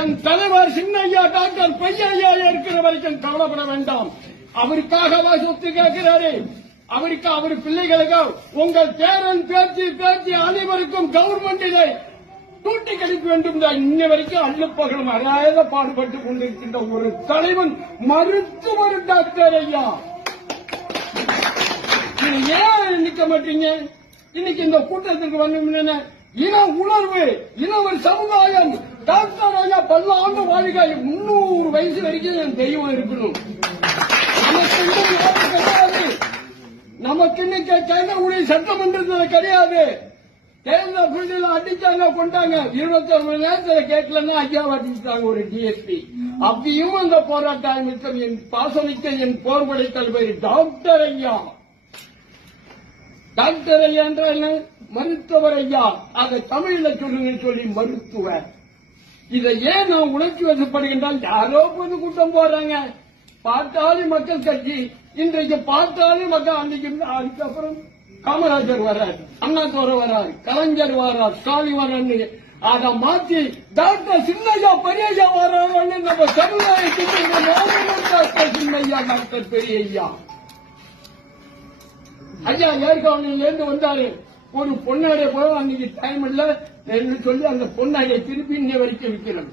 என் தலைவர் சின்னையா டாக்டர் பையா இருக்கிற வரைக்கும் கவலைப்பட வேண்டாம். அவருக்காகவா சொத்து கேட்கிறாரு? அவருக்கு அவர் பிள்ளைகளுக்கு உங்கள் பேரன் பேச்சு அனைவருக்கும் கவர்மெண்டிலே தூட்டி கழிக்க வேண்டும். இன்ன வரைக்கும் அள்ளுப்பகலும் அறாத பாடுபட்டுக் கொண்டிருக்கின்ற ஒரு தலைவன் மருத்துவர் டாக்டர் ஐயா. ஏன் நிக்க மாட்டீங்க? இன்னைக்கு இந்த கூட்டத்திற்கு வந்து இன உணர்வு, இன ஒரு சமுதாயம். டாக்டர் ஐயா பல்லாண்டு வாழ்க்கை 300 வயசு வரைக்கும் என் தெய்வம் இருக்கணும். நமக்கு இன்னைக்கு கைதகுடி சட்டமன்றத்தில் கிடையாது. தேர்தல் பீல்டில் அடிச்சாங்க கொண்டாங்க. 21 மணி நேரத்தில் கேட்கலன்னா ஐயா அடிச்சுட்டாங்க ஒரு டிஎஸ்பி. அப்பயும் அந்த போராட்டம் என் பாசமிக்க என் போர்படை தலைவர் டாக்டர் ஐயா. டாக்டர் ஐயா என்றால் என்ன? மருத்துவர் ஐயா. அதை தமிழில் சொல்லுங்க சொல்லி மருத்துவர். இதை ஏன் நான் உணர்ச்சி வசப்படுகின்றால் யாரோ பொதுக்கூட்டம் போறாங்க. பாட்டாளி மக்கள் கட்சி இன்றைக்கு பாட்டாளி மக்கள் அன்றைக்கு அதுக்கப்புறம் காமராஜர் வர்றார், அண்ணாதுரை வர்றார், கலைஞர் வர்றார், ஸ்டாலின் வர்றாரு. அதை மாற்றி டாக்டர் சின்னையா பெரியய்யா வர்றாரு. நம்ம சமுதாயத்துக்கு டாக்டர் சின்னையா டாக்டர் பெரியய்யா ஐயா ஏற்காவலிருந்து வந்தாரு. ஒரு பொன்னாடை போல அன்னைக்கு டைம் இல்ல சொல்லி அந்த பொன்னாடை திருப்பி இன்ன வரைக்கும் விற்கிறோம்.